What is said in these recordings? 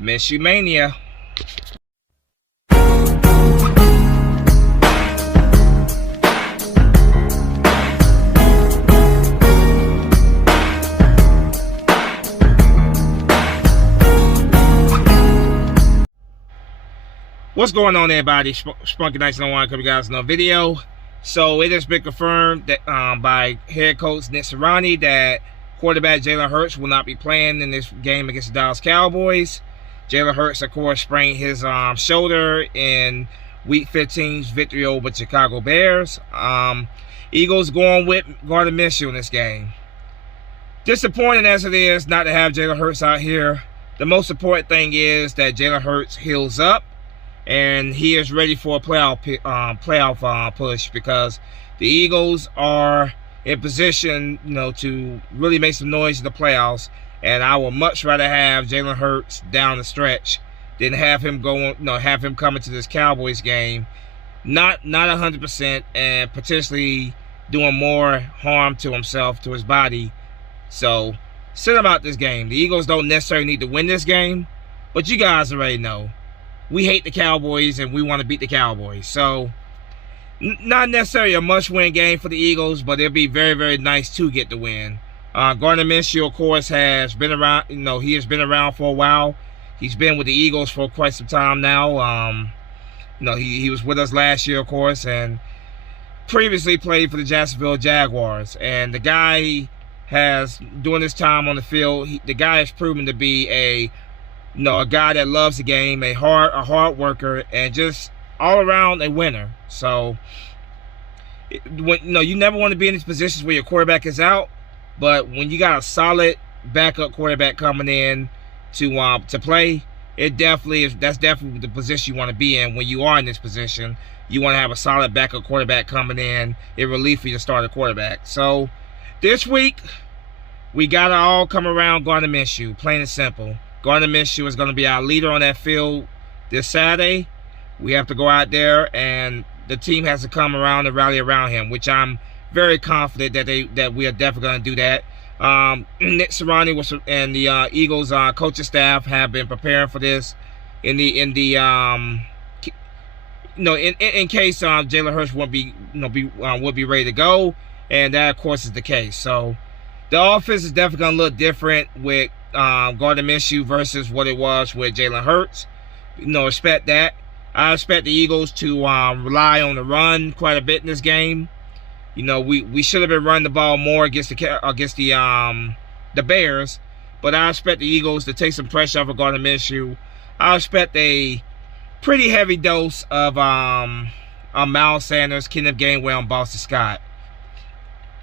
MinshewMania. What's going on, everybody? Spunky 1901 coming guys in a video. So it has been confirmed that by head coach Nick Sirianni that quarterback Jalen Hurts will not be playing in this game against the Dallas Cowboys. Jalen Hurts, of course, sprained his shoulder in Week 15's victory over the Chicago Bears. Eagles going with Gardner Minshew in this game. Disappointing as it is not to have Jalen Hurts out here, the most important thing is that Jalen Hurts heals up and he is ready for a playoff push, because the Eagles are in position, to really make some noise in the playoffs. And I would much rather have Jalen Hurts down the stretch than have him have him come into this Cowboys game not 100% and potentially doing more harm to himself, to his body. So sit him out this game. The Eagles don't necessarily need to win this game, but you guys already know we hate the Cowboys and we want to beat the Cowboys. So not necessarily a must-win game for the Eagles, but it'll be very, very nice to get the win. Gardner Minshew, of course, has been around. He has been around for a while. He's been with the Eagles for quite some time now. He was with us last year, of course, and previously played for the Jacksonville Jaguars. And the guy has, during his time on the field, the guy has proven to be a guy that loves the game, a hard worker, and just all around a winner. So, you never want to be in these positions where your quarterback is out, but when you got a solid backup quarterback coming in to play, that's definitely the position you want to be in. When you are in this position, you want to have a solid backup quarterback coming in relief for you to start a quarterback. So this week we gotta all come around Gardner Minshew, plain and simple. Gardner Minshew is going to be our leader on that field this Saturday. We have to go out there, and the team has to come around and rally around him, which I'm very confident that we are definitely going to do that. Nick Sirianni and the Eagles coaching staff have been preparing for this in case Jalen Hurts would be ready to go, and that of course is the case. So the offense is definitely going to look different with Gardner Minshew versus what it was with Jalen Hurts. Expect that. I expect the Eagles to rely on the run quite a bit in this game. We should have been running the ball more against the Bears, but I expect the Eagles to take some pressure off of Gardner Minshew. I expect a pretty heavy dose of Miles Sanders, Kenneth Gainwell, and Boston Scott.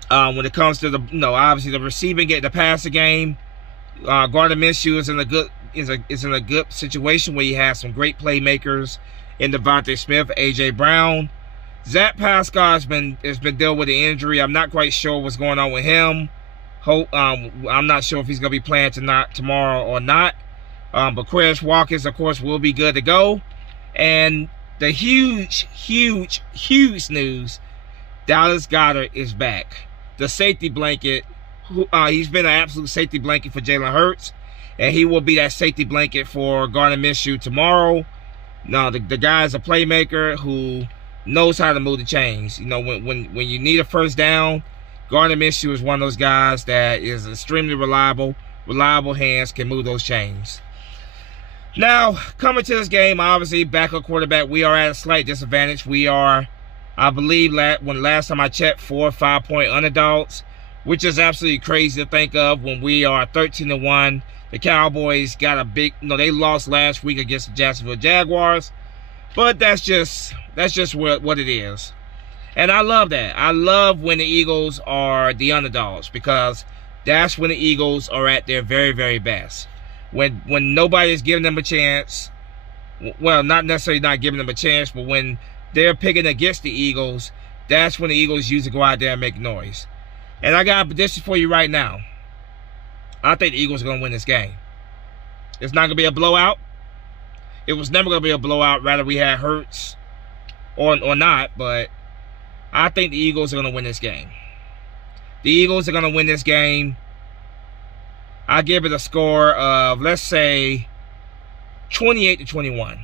When it comes to obviously the receiving game, the passing game, Gardner Minshew is in a good situation where he has some great playmakers in Devontae Smith, AJ Brown. Zach Pascal has been dealing with the injury. I'm not quite sure what's going on with him. I'm not sure if he's going to be playing tomorrow or not. But Chris Watkins, of course, will be good to go. And the huge news: Dallas Goedert is back. The safety blanket. He's been an absolute safety blanket for Jalen Hurts, and he will be that safety blanket for Gardner Minshew tomorrow. Now, the guy is a playmaker who knows how to move the chains. When you need a first down, Gardner Minshew is one of those guys that is extremely reliable hands, can move those chains. Now, coming to this game, obviously, backup quarterback, we are at a slight disadvantage. We are, I believe, last time I checked, 4 or 5 point underdogs, which is absolutely crazy to think of when we are 13-1. The Cowboys got a big, they lost last week against the Jacksonville Jaguars, but that's just what it is. And I love that. I love when the Eagles are the underdogs, because that's when the Eagles are at their very, very best. When nobody is giving them a chance, well, not necessarily not giving them a chance, but when they're picking against the Eagles, that's when the Eagles usually go out there and make noise. And I got a prediction for you right now. I think the Eagles are going to win this game. It's not going to be a blowout. It was never going to be a blowout, rather we had Hurts or not, but I think the Eagles are going to win this game. The Eagles are going to win this game. I give it a score of, let's say, 28-21.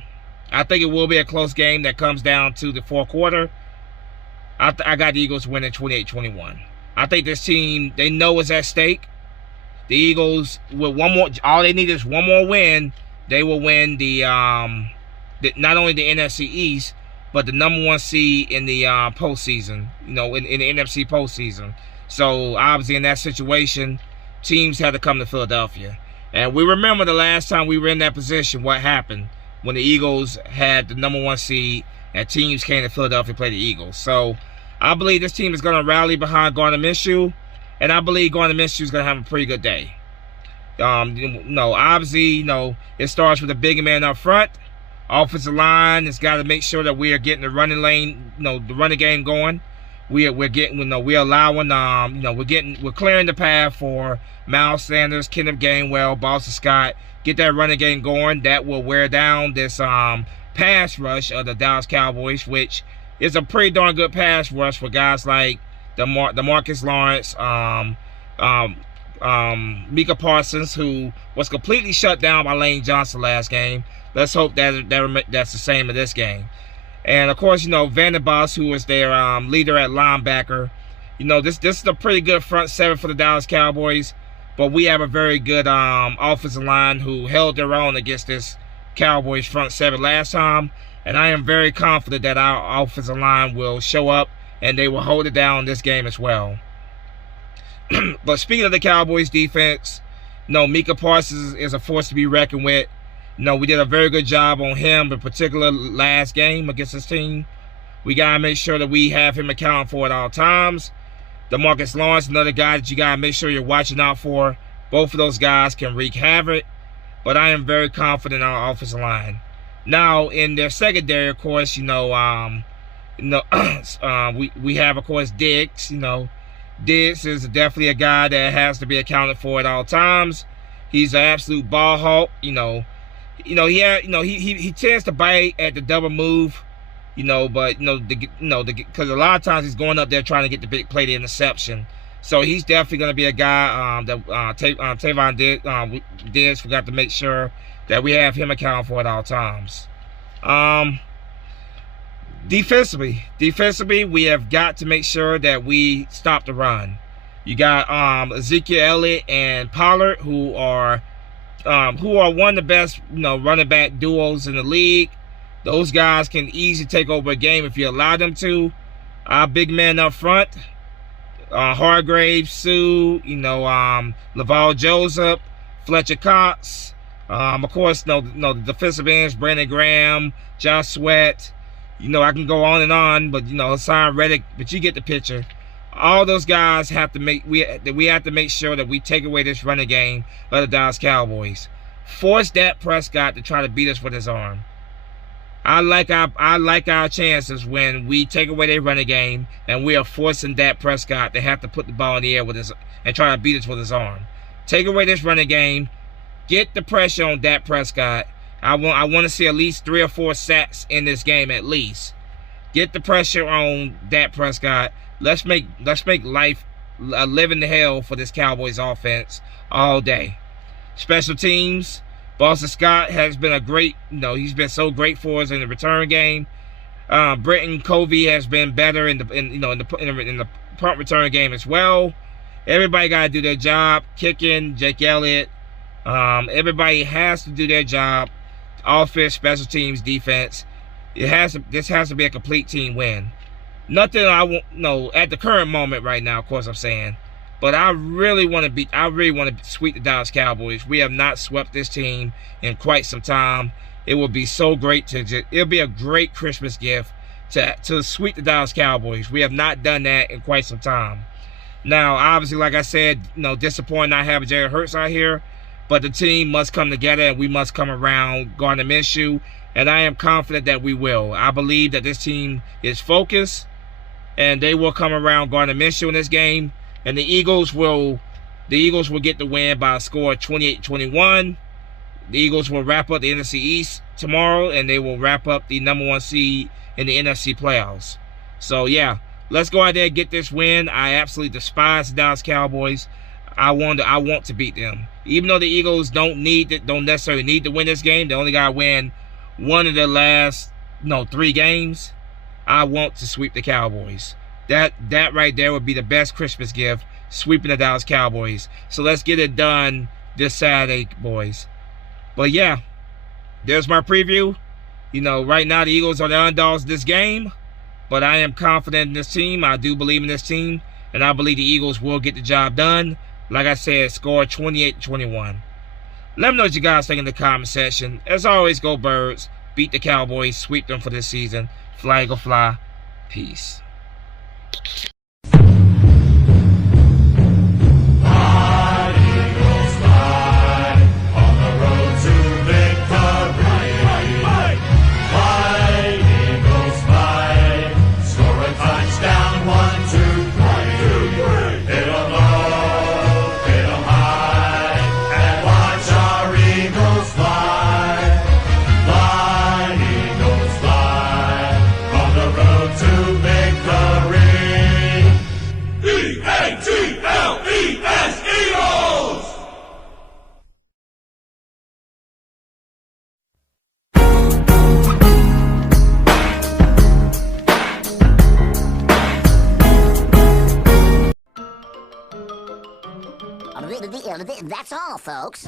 I think it will be a close game that comes down to the fourth quarter. I got the Eagles winning 28-21. I think this team, they know what's at stake. The Eagles, with one more, all they need is one more win. They will win not only the NFC East, but the #1 seed in the postseason. In the NFC postseason. So obviously, in that situation, teams had to come to Philadelphia. And we remember the last time we were in that position, what happened when the Eagles had the #1 seed and teams came to Philadelphia to play the Eagles. So I believe this team is going to rally behind Gardner Minshew, and I believe Gardner Minshew is going to have a pretty good day. Obviously, it starts with a big man up front. Offensive line has got to make sure that we are getting the running lane, the running game going. We're clearing the path for Miles Sanders, Kenneth Gainwell, Boston Scott. Get that running game going. That will wear down this pass rush of the Dallas Cowboys, which is a pretty darn good pass rush for guys like DeMarcus Lawrence, Micah Parsons, who was completely shut down by Lane Johnson last game. Let's hope that's the same in this game. And of course, Vanderboss, who is their leader at linebacker. This is a pretty good front seven for the Dallas Cowboys, but we have a very good offensive line who held their own against this Cowboys front seven last time. And I am very confident that our offensive line will show up and they will hold it down this game as well. But speaking of the Cowboys defense, Micah Parsons is a force to be reckoned with. We did a very good job on him, in particular last game against this team. We got to make sure that we have him accounted for at all times. DeMarcus Lawrence, another guy that you got to make sure you're watching out for. Both of those guys can wreak havoc, but I am very confident in our offensive line. Now, in their secondary, of course, we have, of course, Diggs. Diggs is definitely a guy that has to be accounted for at all times. He's an absolute ball hawk. He tends to bite at the double move, but because a lot of times he's going up there trying to get the big play, the interception. So he's definitely going to be a guy that Tavon Diggs forgot to make sure that we have him accounted for at all times. Defensively, we have got to make sure that we stop the run. You got Ezekiel Elliott and Pollard, who are one of the best running back duos in the league. Those guys can easily take over a game if you allow them to. Our big man up front, Hargrave, Sue, Laval Joseph, Fletcher Cox. Of course, the defensive ends, Brandon Graham, Josh Sweat. I can go on and on, but Hassan Reddick. But you get the picture. All those guys have to we have to make sure that we take away this running game of the Dallas Cowboys. Force Dak Prescott to try to beat us with his arm. I like our chances when we take away their running game and we are forcing Dak Prescott to have to put the ball in the air and try to beat us with his arm. Take away this running game. Get the pressure on Dak Prescott. I want to see at least 3 or 4 sacks in this game at least. Get the pressure on Dak Prescott. Let's make life a living hell for this Cowboys offense all day. Special teams. Boston Scott has been a great, he's been so great for us in the return game. Britton Covey has been better in the punt return game as well. Everybody got to do their job. Kicking, Jake Elliott. Everybody has to do their job. Offense, special teams, defense. This has to be a complete team win. Nothing I won't at the current moment right now, of course I'm saying. But I really want to sweep the Dallas Cowboys. We have not swept this team in quite some time. It will be so great it'll be a great Christmas gift to sweep the Dallas Cowboys. We have not done that in quite some time. Now, obviously, like I said, disappointed not having Jalen Hurts out here. But the team must come together and we must come around Gardner Minshew. And I am confident that we will. I believe that this team is focused and they will come around Gardner Minshew in this game. And the Eagles will get the win by a score of 28-21. The Eagles will wrap up the NFC East tomorrow, and they will wrap up the #1 seed in the NFC playoffs. So, yeah, let's go out there and get this win. I absolutely despise the Dallas Cowboys. I want to beat them. Even though the Eagles don't necessarily need to win this game, they only gotta win one of the last 3 games. I want to sweep the Cowboys. That right there would be the best Christmas gift, sweeping the Dallas Cowboys. So let's get it done this Saturday, boys. But yeah, there's my preview. Right now the Eagles are the underdogs this game, but I am confident in this team. I do believe in this team, and I believe the Eagles will get the job done. Like I said, score 28-21. Let me know what you guys think in the comment section. As always, go Birds. Beat the Cowboys. Sweep them for this season. Fly, go fly. Peace. That's all, folks.